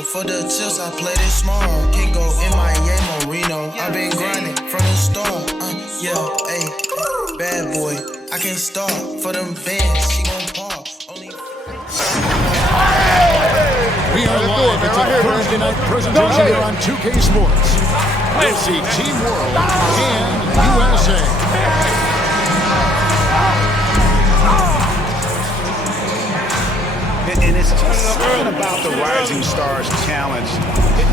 Reno. For the tips, I played it small. Can't go in Miami, Reno. I've been grinding from the start. Yeah, ayy, bad boy. I can't start for them bands. She gon' pop. We are live. It's a Thursday night presentation here on 2K Sports. We'll see Team World and USA. And it's just something about the Rising Stars Challenge.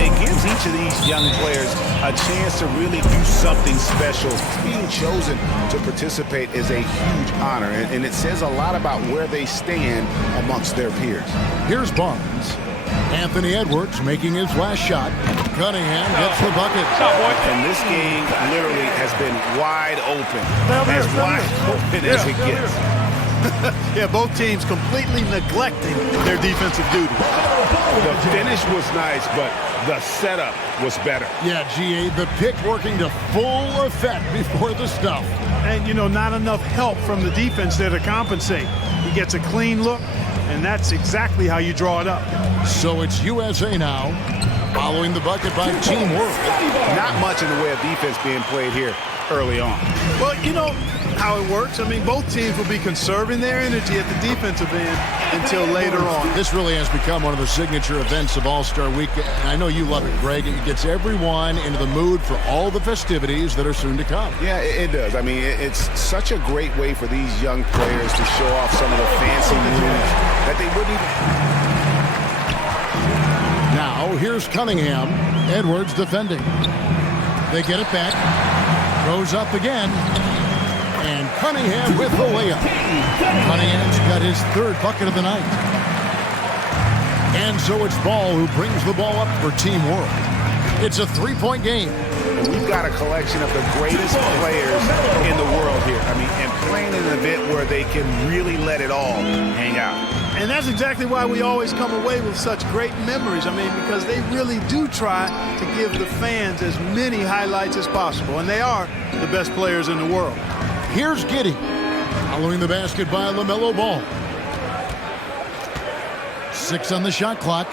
It gives each of these young players a chance to really do something special. Being chosen to participate is a huge honor, and it says a lot about where they stand amongst their peers. Here's Barnes. Anthony Edwards making his last shot. Cunningham gets the bucket. And this game literally has been wide open. As wide open as it gets. Yeah, both teams completely neglecting their defensive duty. The finish was nice, but the setup was better. Yeah, GA, the pick working to full effect before the stuff. And, you know, not enough help from the defense there to compensate. He gets a clean look, and that's exactly how you draw it up. So it's USA now, following the bucket by Team World. Not much in the way of defense being played here early on. Well, you know how it works. I mean, both teams will be conserving their energy at the defensive end until later on. This really has become one of the signature events of All-Star Week. And I know you love it, Greg. It gets everyone into the mood for all the festivities that are soon to come. Yeah, it does. I mean, it's such a great way for these young players to show off some of the fancy moves that they wouldn't even. Now, here's Cunningham. Edwards defending. They get it back. Throws up again. And Cunningham with the layup. Cunningham's got his third bucket of the night. And so it's Ball who brings the ball up for Team World. It's a three-point game. And we've got a collection of the greatest players in the world here. I mean, and playing in an event where they can really let it all hang out. And that's exactly why we always come away with such great memories. I mean, because they really do try to give the fans as many highlights as possible. And they are the best players in the world. Here's Giddey, following the basket by LaMelo Ball. 6 on the shot clock.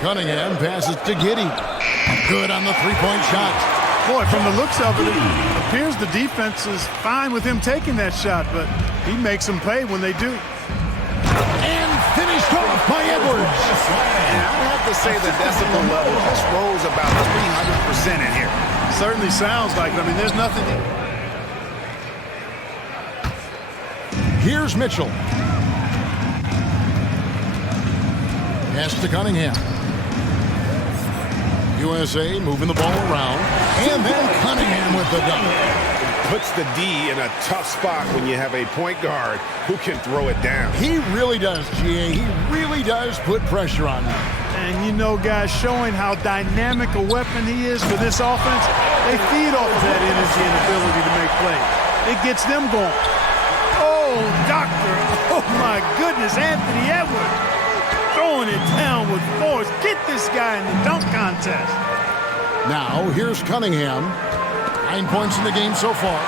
Cunningham passes to Giddey. Good on the three-point shot. Boy, from the looks of it, it appears the defense is fine with him taking that shot, but he makes them pay when they do. And finished off by Edwards. And I have to say the decibel level just rose about 300% in here. Certainly sounds like it. I mean, there's nothing. Here's Mitchell. Pass to Cunningham. USA moving the ball around. And then Cunningham with the dunk. Puts the D in a tough spot when you have a point guard who can throw it down. He really does, GA. He really does put pressure on them. And you know, guys, showing how dynamic a weapon he is for this offense, they feed off of that energy and ability to make plays. It gets them going. Oh, doctor. Oh, my goodness. Anthony Edwards throwing it down with force. Get this guy in the dunk contest. Now, here's Cunningham. 9 points in the game so far.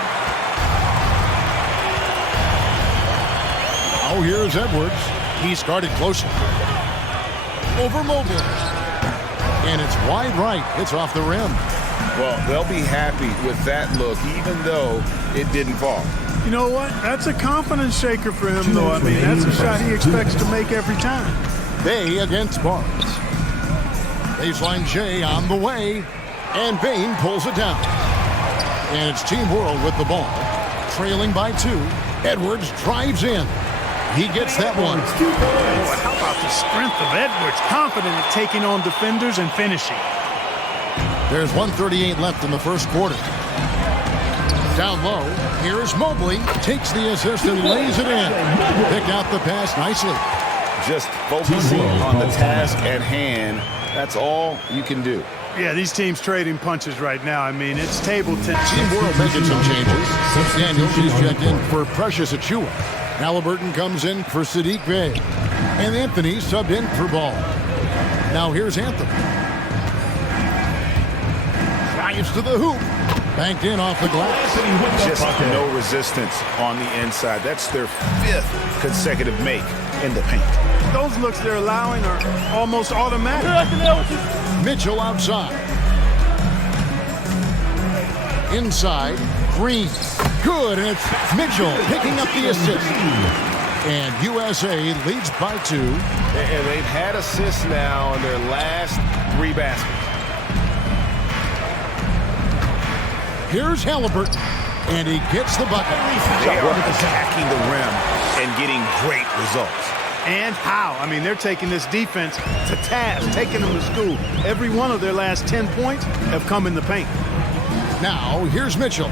Now, here's Edwards. He's guarded closely. Over Mobley. And it's wide right. It's off the rim. Well, they'll be happy with that look, even though it didn't fall. You know what? That's a confidence shaker for him, though. I mean, that's a shot he expects to make every time. Bay against Barnes. Baseline J on the way. And Bain pulls it down. And it's Team World with the ball. Trailing by 2. Edwards drives in. He gets that one. How about the strength of Edwards? Confident at taking on defenders and finishing. There's 1:38 left in the first quarter. Down low, here's Mobley. Takes the assist and lays it in. Pick out the pass nicely. Just focusing on the task at hand. That's all you can do. Yeah, these teams trading punches right now. I mean, it's table tennis. Team World making some changes. Daniels is checked in for Precious Achua. Halliburton comes in for Sadiq Bey. And Anthony subbed in for Ball. Now here's Anthony. Drives to the hoop. Banked in off the glass. Just no resistance on the inside. That's their 5th consecutive make in the paint. those looks they're allowing are almost automatic. Mitchell outside. Inside, Green. Good, and it's Mitchell picking up the assist. And USA leads by 2. And they've had assists now in their last 3 baskets. Here's Halliburton, and he gets the bucket. They are attacking the rim and getting great results. And how? I mean, they're taking this defense to task, taking them to school. Every one of their last 10 points have come in the paint. Now, here's Mitchell.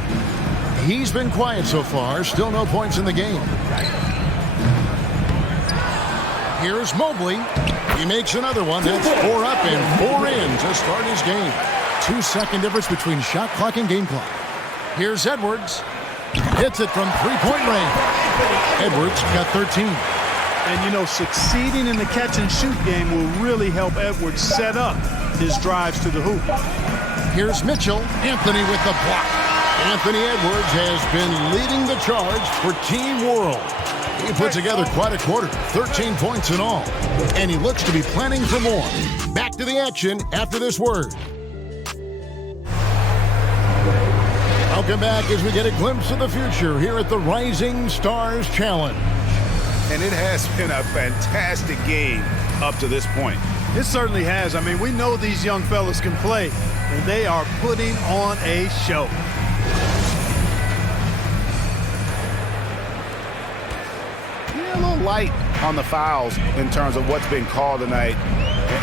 He's been quiet so far. Still no points in the game. Here's Mobley. He makes another one. That's 4 up and 4 in to start his game. 2-second difference between shot clock and game clock. Here's Edwards. Hits it from three-point range. Edwards got 13. And, you know, succeeding in the catch-and-shoot game will really help Edwards set up his drives to the hoop. Here's Mitchell. Anthony with the block. Anthony Edwards has been leading the charge for Team World. He put together quite a quarter, 13 points in all. And he looks to be planning for more. Back to the action after this word. Welcome back as we get a glimpse of the future here at the Rising Stars Challenge. And it has been a fantastic game up to this point. It certainly has. I mean, we know these young fellas can play, and they are putting on a show. Yeah, a little light on the fouls in terms of what's been called tonight.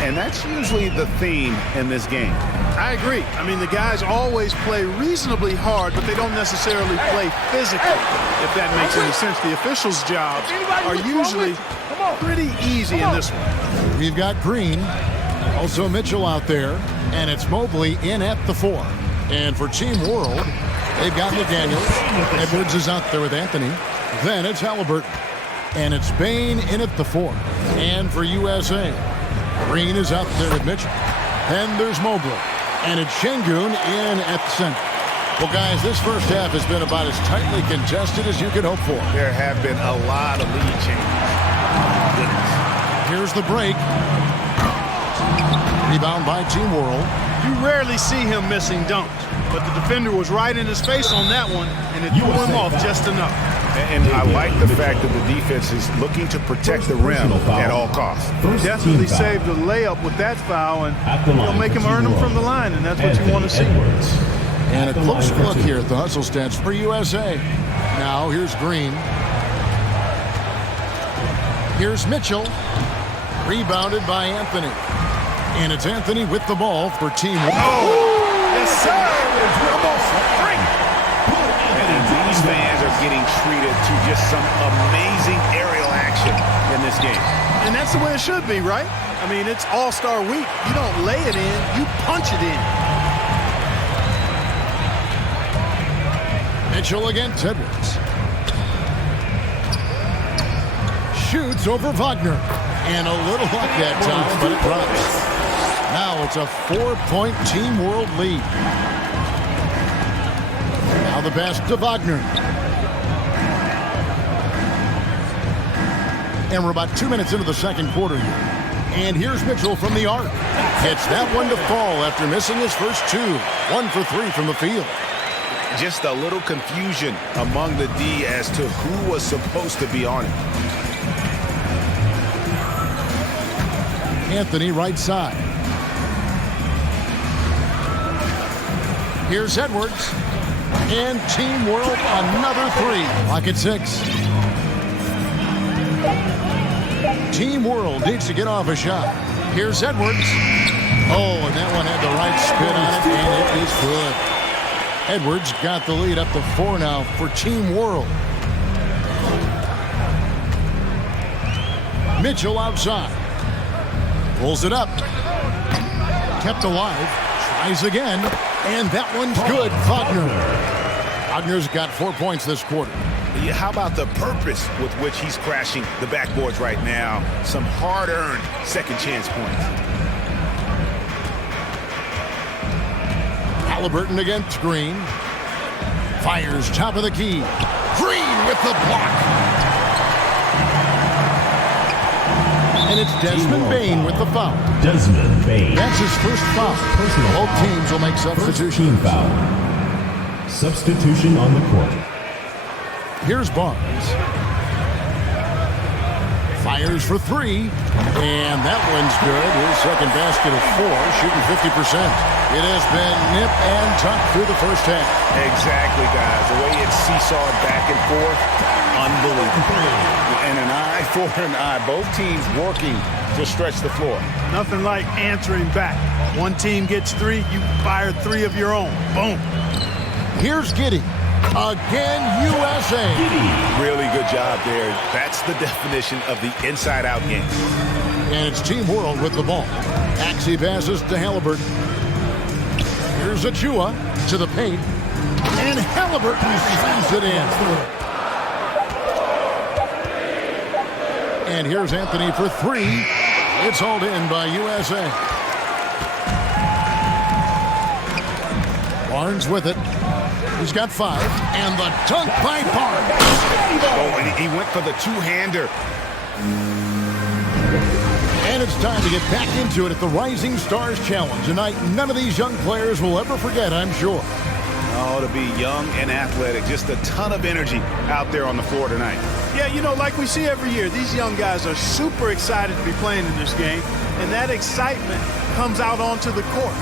And that's usually the theme in this game. I agree. I mean, the guys always play reasonably hard, but they don't necessarily play physically, if that makes any sense. The officials' jobs are usually pretty easy in this one. We've got Green, also Mitchell out there, and it's Mobley in at the 4. And for Team World, they've got McDaniels. Edwards is out there with Anthony. Then it's Halliburton. And it's Bain in at the 4. And for USA, Green is out there with Mitchell. Then there's Mobley. And it's Şengün in at the center. Well, guys, this first half has been about as tightly contested as you could hope for. There have been a lot of lead changes. Goodness. Here's the break. Rebound by Team World. You rarely see him missing dunks, but the defender was right in his face on that one, and it threw him off just enough. And I like the fact that the defense is looking to protect the rim at all costs. Definitely saved the layup with that foul, and it'll make him earn them from the line, and that's what you want to see. And a closer look here at the hustle stats for USA. Now here's Green. Here's Mitchell. Rebounded by Anthony. And it's Anthony with the ball for Team World. Yes, sir! And these fans are getting treated to just some amazing aerial action in this game. And that's the way it should be, right? I mean, it's All-Star Week. You don't lay it in, you punch it in. Mitchell against Edwards. Shoots over Wagner. And a little luck that time, but it drops. Now it's a 4-point Team World lead. Now the pass to Wagner. And we're about 2 minutes into the second quarter here. And here's Mitchell from the arc. Hits that one to fall after missing his first 2. 1 for 3 from the field. Just a little confusion among the D as to who was supposed to be on it. Anthony right side. Here's Edwards. And Team World another 3. Lock at 6. Team World needs to get off a shot. Here's Edwards. Oh, and that one had the right spin on it, and it is good. Edwards got the lead up to 4 now for Team World. Mitchell outside. Pulls it up. Kept alive. Tries again. And that one's good. Wagner. Wagner's got 4 points this quarter. Yeah, how about the purpose with which he's crashing the backboards right now? Some hard-earned second chance points. Halliburton against Green. Fires top of the key. Green with the block. And it's Desmond Bain with the foul. Desmond Bain. That's his first foul. Both teams will make substitution. Team foul. Substitution on the court. Here's Barnes. Fires for three. And that one's good. His second basket of 4, shooting 50%. It has been nip and tuck through the first half. Exactly, guys. The way it seesawed back and forth, unbelievable. And an eye for an eye. Both teams working to stretch the floor. Nothing like answering back. One team gets 3, you fire 3 of your own. Boom. Here's Giddey. Again, USA. Really good job there. That's the definition of the inside-out game. And it's Team World with the ball. Axie passes to Halliburton. Here's Achua to the paint. And Halliburton slams it in. And here's Anthony for 3. It's hauled in by USA. Barnes with it. He's got 5. And the dunk by Barnes. Oh, and he went for the two-hander. And it's time to get back into it at the Rising Stars Challenge. A night none of these young players will ever forget, I'm sure. Oh, to be young and athletic. Just a ton of energy out there on the floor tonight. Yeah, you know, like we see every year, these young guys are super excited to be playing in this game, and that excitement comes out onto the court.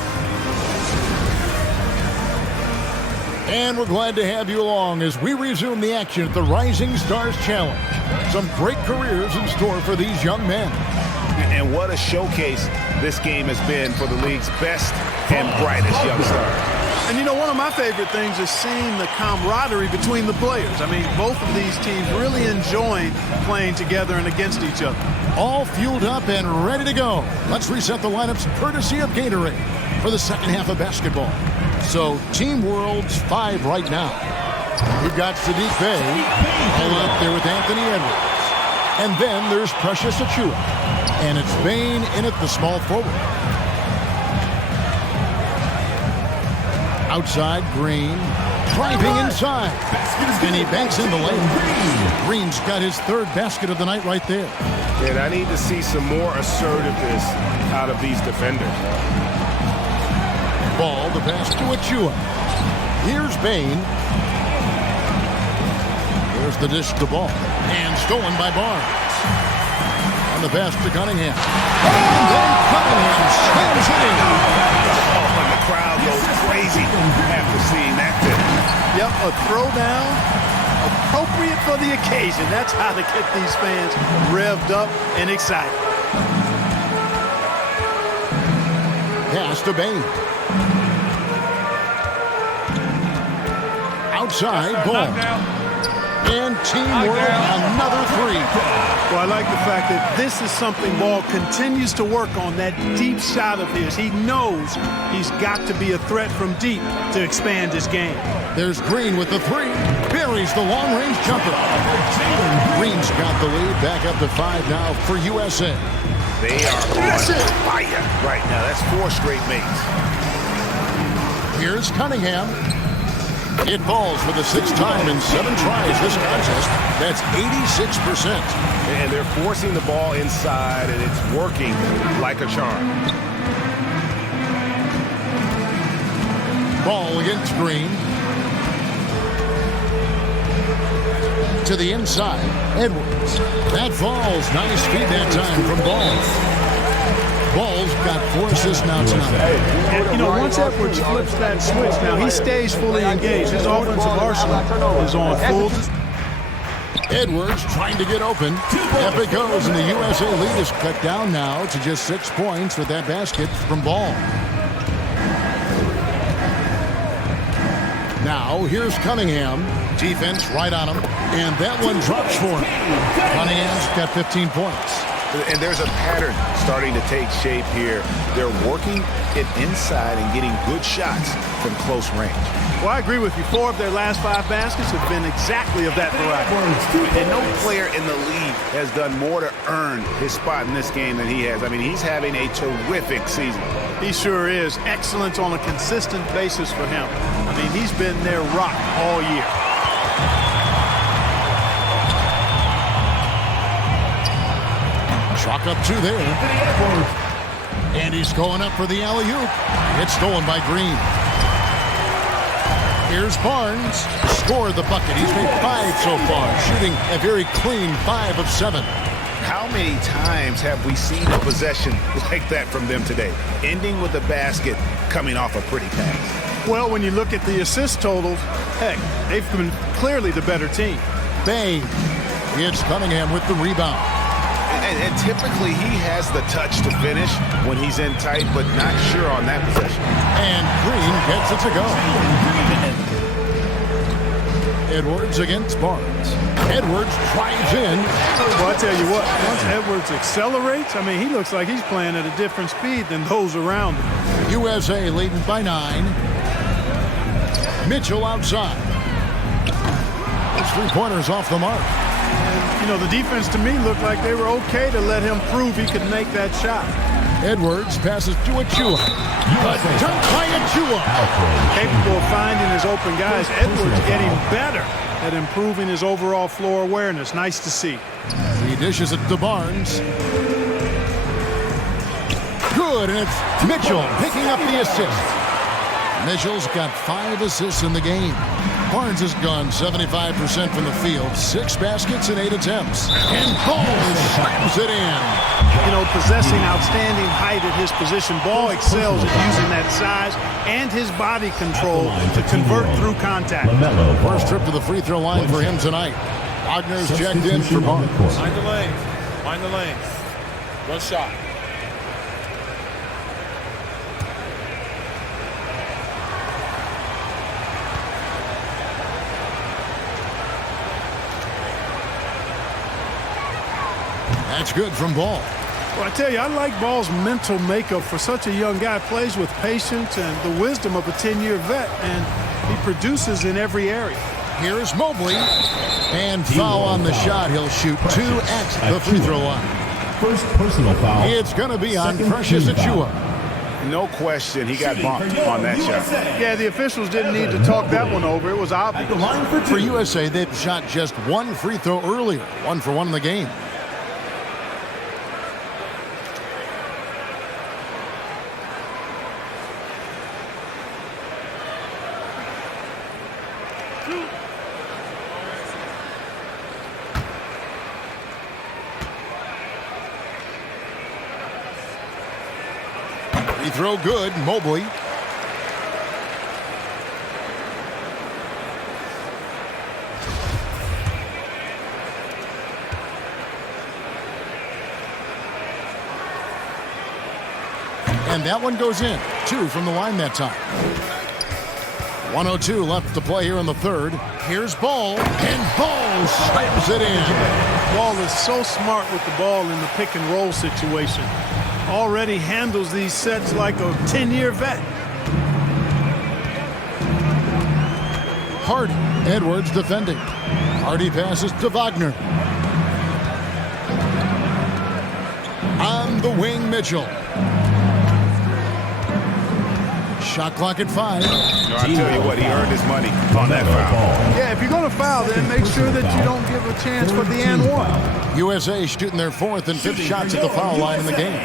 And we're glad to have you along as we resume the action at the Rising Stars Challenge. Some great careers in store for these young men. And what a showcase this game has been for the league's best and brightest young stars. And you know, one of my favorite things is seeing the camaraderie between the players. I mean, both of these teams really enjoying playing together and against each other. All fueled up and ready to go. Let's reset the lineups courtesy of Gatorade for the second half of basketball. So, Team World's 5 right now. We've got Sadiq Bey all up there with Anthony Edwards. And then there's Precious Achua. And it's Bain in at the small forward. Outside, Green. Driving inside. And he banks in the lane. Green's got his 3rd basket of the night right there. And I need to see some more assertiveness out of these defenders. Ball, the pass to Achua. Here's Bain. There's the dish to ball. And stolen by Barnes. On the pass to Cunningham. And then Cunningham slams it in. Oh, and the crowd goes crazy after seeing that finish. Yep, a throwdown, appropriate for the occasion. That's how to get these fans revved up and excited. Pass to Bain. Outside, ball. And Team World, another 3. Well, I like the fact that this is something Ball continues to work on, that deep shot of his. He knows he's got to be a threat from deep to expand his game. There's Green with the 3. Buries the long-range jumper. Green's got the lead, back up to 5 now for USA. They are on fire right now. That's 4 straight mates. Here's Cunningham. It falls for the 6th time in 7 tries this contest. That's 86%. And they're forcing the ball inside, and it's working like a charm. Ball against Green. To the inside, Edwards. That falls. Nice feed that time from Ball. Ball's got 4 assists now tonight. And, you know, once Edwards flips that switch, now he stays fully engaged. His offensive arsenal is on full. Edwards trying to get open. Up it goes, and the USA lead is cut down now to just 6 points with that basket from Ball. Now, here's Cunningham. Defense right on him. And that one drops for him. Cunningham's got 15 points. And there's a pattern starting to take shape here. They're working it inside and getting good shots from close range. Well, I agree with you. 4 of their last 5 baskets have been exactly of that variety. And no player in the league has done more to earn his spot in this game than he has. I mean, he's having a terrific season. He sure is. Excellence on a consistent basis for him. I mean, he's been their rock all year. Chalk up 2 there. And he's going up for the alley-oop. It's stolen by Green. Here's Barnes. Scored the bucket. He's made 5 so far, shooting a very clean 5 of 7. How many times have we seen a possession like that from them today? Ending with a basket, coming off a pretty pass. Well, when you look at the assist totals, heck, they've been clearly the better team. Bang. It's Cunningham with the rebound. And typically he has the touch to finish when he's in tight, but not sure on that possession. And Green gets it to go. Edwards against Barnes. Edwards drives in. Well, I tell you what, once Edwards accelerates, I mean, he looks like he's playing at a different speed than those around him. USA leading by 9. Mitchell outside. Those 3-pointers off the mark. And, you know, the defense to me looked like they were okay to let him prove he could make that shot. Edwards passes to Achua. But dunk by Achua. Capable of finding his open guys. Edwards getting better at improving his overall floor awareness. Nice to see. He dishes it to Barnes. Good, and it's Mitchell picking up the assist. Mitchell's got 5 assists in the game. Barnes has gone 75% from the field, 6 baskets and 8 attempts. And Ball slams it in. You know, possessing outstanding height at his position, Ball excels at using that size and his body control to convert through contact. First trip to the free throw line for him tonight. Wagner's checked in for Barnes. Mind the lanes. Mind the lanes. One shot. That's good from Ball. Well, I tell you, I like Ball's mental makeup for such a young guy. Plays with patience and the wisdom of a 10-year vet, and he produces in every area. Here's Mobley. And foul on the shot. He'll shoot 2 at the free throw line. First personal foul. It's going to be on Precious Achua. No question, he got bumped on that shot. Yeah, the officials didn't need to talk that one over. It was obvious. For USA, they've shot just 1 free throw earlier. 1 for 1 in the game. Free throw good, Mobley. And that one goes in. 2 from the line that time. 1:02 left to play here in the third. Here's Ball, and Ball slams it in. Ball is so smart with the ball in the pick and roll situation. Already handles these sets like a 10-year vet. Hardy, Edwards defending. Hardy passes to Wagner. On the wing, Mitchell. Shot clock at 5. No, I tell you what, he earned his money on that foul. Yeah, if you're going to foul, then make sure that you don't give a chance for the and one. USA shooting their 4th and 5th shots at the foul line in the game.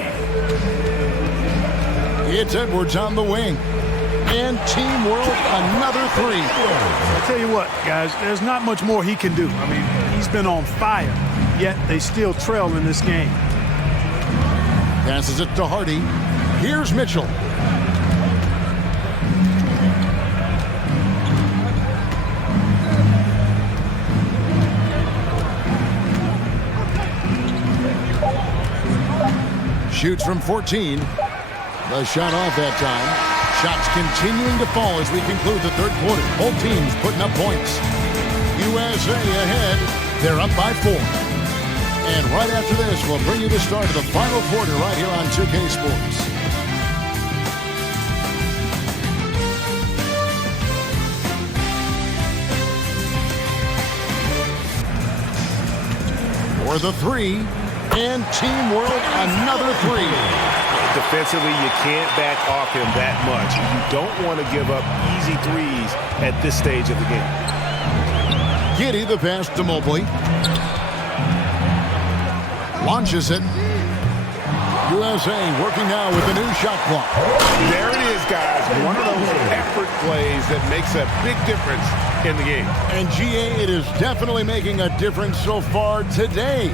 It's Edwards on the wing. And Team World, another 3. I tell you what, guys, there's not much more he can do. I mean, he's been on fire, yet they still trail in this game. Passes it to Hardy. Here's Mitchell. Shoots from 14. The shot off that time. Shots continuing to fall as we conclude the third quarter. Both teams putting up points. USA ahead. They're up by 4. And right after this, we'll bring you the start of the final quarter right here on 2K Sports. For the 3. And Team World, another 3. Defensively, you can't back off him that much. You don't want to give up easy threes at this stage of the game. Giddey the pass to Mobley. Launches it. USA working now with the new shot clock. There it is, guys. One of those effort plays that makes a big difference in the game. And GA, it is definitely making a difference so far today.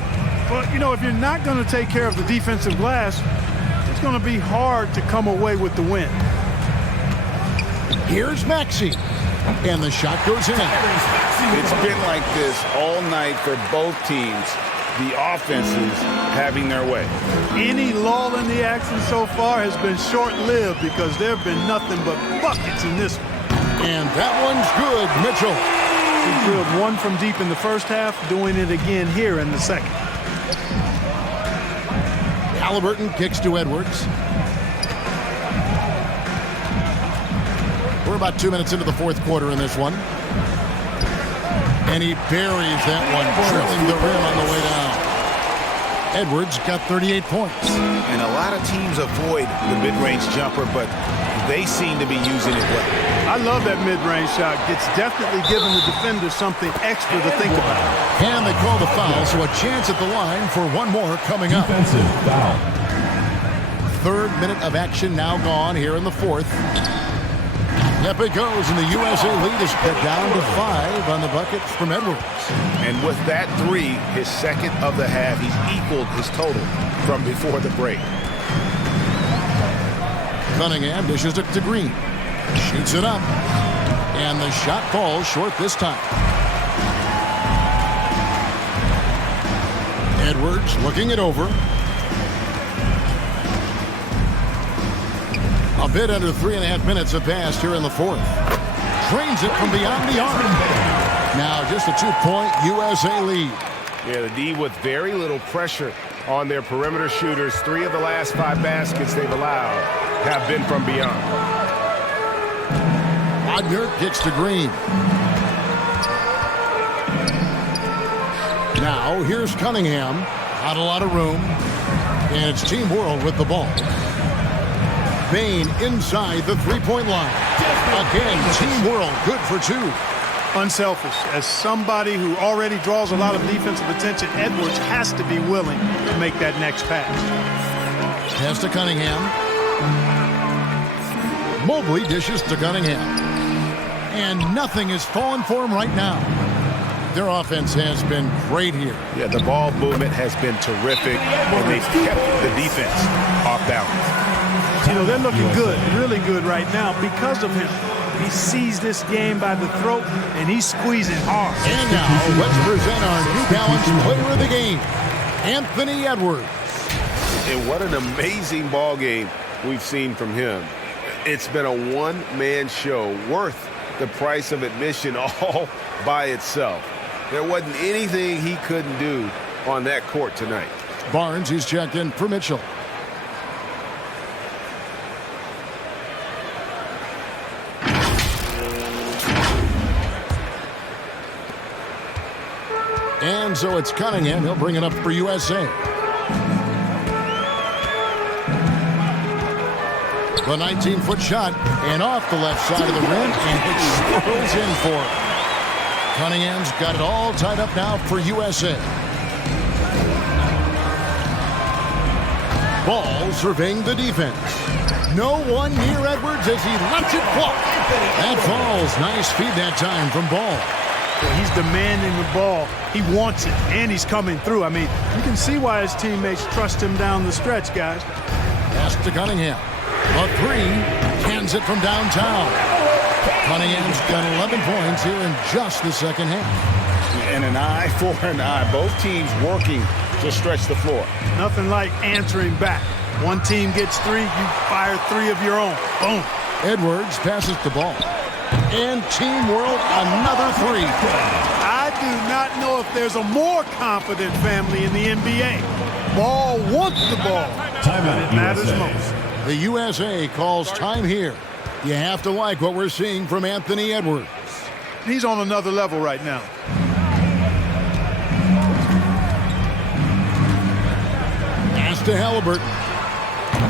Well, you know, if you're not going to take care of the defensive glass, it's going to be hard to come away with the win. Here's Maxey. And the shot goes in. It's been like this all night for both teams. The offenses having their way. Any lull in the action so far has been short-lived because there have been nothing but buckets in this one. And that one's good, Mitchell. He drilled one from deep in the first half, doing it again here in the second. Halliburton kicks to Edwards. We're about 2 minutes into the fourth quarter in this one. And he buries that one, drilling the rim on the way down. Edwards got 38 points. And a lot of teams avoid the mid-range jumper, but they seem to be using it well. I love that mid-range shot. It's definitely giving the defender something extra to think about. And they call the foul, so a chance at the line for one more coming up. Defensive foul. Third minute of action now gone here in the fourth. Up it goes, and the USA lead is cut down to 5 on the bucket from Edwards. And with that three, his second of the half, he's equaled his total from before the break. Cunningham dishes it to Green. Shoots it up. And the shot falls short this time. Edwards looking it over. A bit under 3.5 minutes have passed here in the fourth. Drains it from beyond the arc. Now just a 2-point USA lead. Yeah, the D with very little pressure on their perimeter shooters. 3 of the last 5 baskets they've allowed have been from beyond. Wagner kicks to Green. Now here's Cunningham. Not a lot of room. And it's Team World with the ball. Bain inside the three-point line. Again, Team World good for 2. Unselfish. As somebody who already draws a lot of defensive attention, Edwards has to be willing to make that next pass. Pass to Cunningham. Mobley dishes to Cunningham. And nothing is falling for him right now. Their offense has been great here. Yeah, the ball movement has been terrific, and they've kept the defense off balance. You know, they're looking good, really good right now because of him. He sees this game by the throat, and he's squeezing hard. And now, let's present our New Balance player of the game, Anthony Edwards. And what an amazing ball game we've seen from him. It's been a one-man show worth the price of admission all by itself. There wasn't anything he couldn't do on that court tonight. Barnes is checked in for Mitchell. And so it's Cunningham. He'll bring it up for USA. The 19-foot shot and off the left side of the rim, and it swirls in for him. Cunningham's got it all tied up now for USA. Ball surveying the defense. No one near Edwards as he lets it fly. That falls. Nice feed that time from Ball. He's demanding the ball. He wants it, and he's coming through. I mean, you can see why his teammates trust him down the stretch, guys. Pass to Cunningham. A 3. Cans it from downtown. Cunningham's got 11 points here in just the second half. And an eye for an eye. Both teams working to stretch the floor. Nothing like answering back. One team gets 3, you fire 3 of your own. Boom. Edwards passes the ball. And Team World, another 3. I do not know if there's a more confident family in the NBA. Ball wants the ball. Timeout, it matters USA. most. The USA calls time here. You have to like what we're seeing from Anthony Edwards. He's on another level right now. Pass to Halliburton.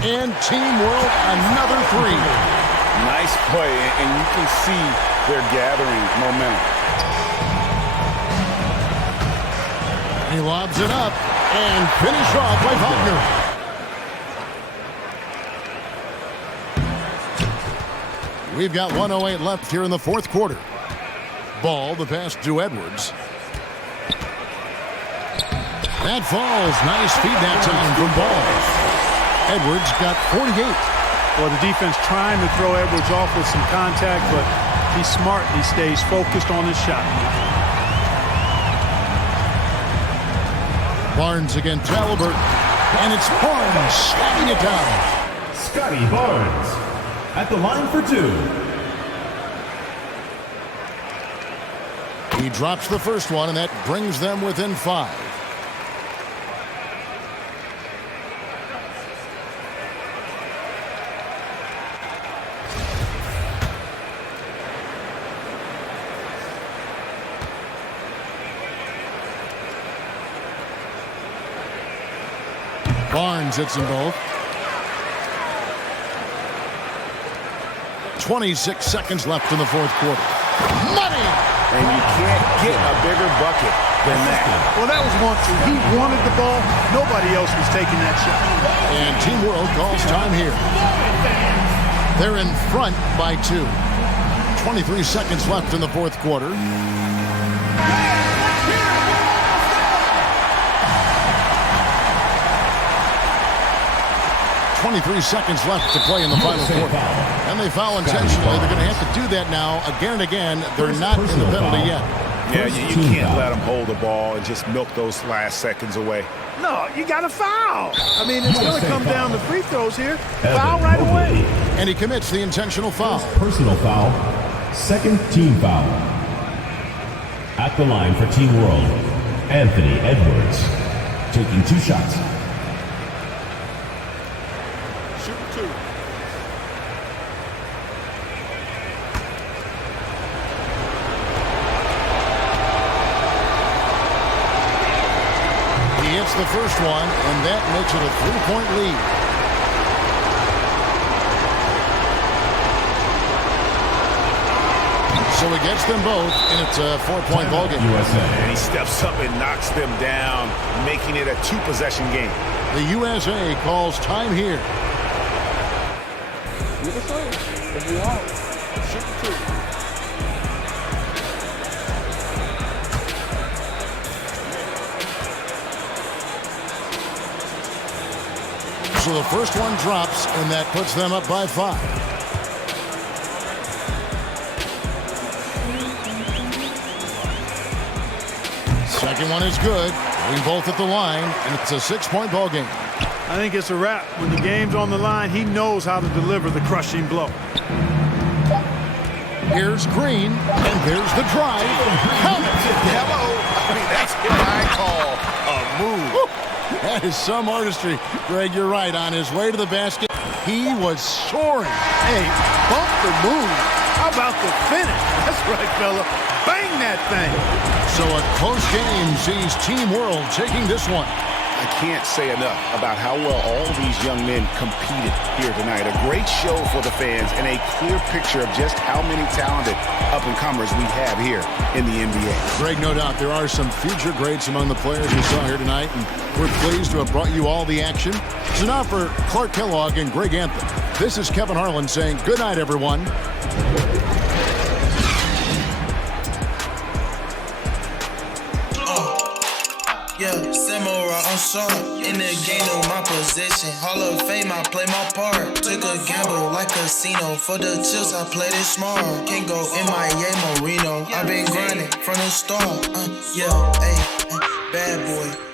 And Team World, another 3. Nice play, and you can see they're gathering momentum. He lobs it up and finish off by Wagner. We've got 1:08 left here in the fourth quarter. Ball, the pass to Edwards. That falls. Nice feed that time from Ball. Edwards got 48. Well, the defense trying to throw Edwards off with some contact, but he's smart. He stays focused on his shot. Barnes against Halliburton. And it's Barnes slamming it down. Scotty Barnes at the line for two. He drops the first one, and that brings them within 5. Barnes hits them both. 26 seconds left in the fourth quarter. Money! And you can't get a bigger bucket than that. Well, that was 1-2. He wanted the ball. Nobody else was taking that shot. And Team World calls time here. They're in front by 2. 23 seconds left in the fourth quarter. 23 seconds left to play in the final quarter. And they foul intentionally. They're going to have to do that now again and again. They're not in the penalty yet. Yeah, you can't let them hold the ball and just milk those last seconds away. No, you got to foul. I mean, it's going to come down to free throws here. Foul right away. And he commits the intentional foul. Personal foul. Second team foul. At the line for Team World, Anthony Edwards, taking 2 shots. The first one, and that makes it a 3-point lead. So he gets them both, and it's a 4-point ballgame. And he steps up and knocks them down, making it a 2-possession game. The USA calls time here. If you want, shoot 2. So the first one drops, and that puts them up by 5. Second one is good. We both at the line, and it's a 6-point ball game. I think it's a wrap. When the game's on the line, he knows how to deliver the crushing blow. Here's Green, and there's the drive. Count it. Hello. I mean, that's what I call a move. Woo. That is some artistry. Greg, you're right. On his way to the basket, he was soaring. Hey, bump the move. How about the finish? That's right, fella. Bang that thing. So a close game sees Team World taking this one. I can't say enough about how well all these young men competed here tonight. A great show for the fans and a clear picture of just how many talented up-and-comers we have here in the NBA. Greg, no doubt there are some future greats among the players we saw here tonight, and we're pleased to have brought you all the action. So now for Clark Kellogg and Greg Anthony, this is Kevin Harlan saying good night, everyone. Yeah, Samurai, I'm sharp. In the game, know my position. Hall of Fame, I play my part. Took a gamble like casino. For the chills, I played it smart. Can't go in my Reno. I've been grinding from the start. Yeah, hey, bad boy.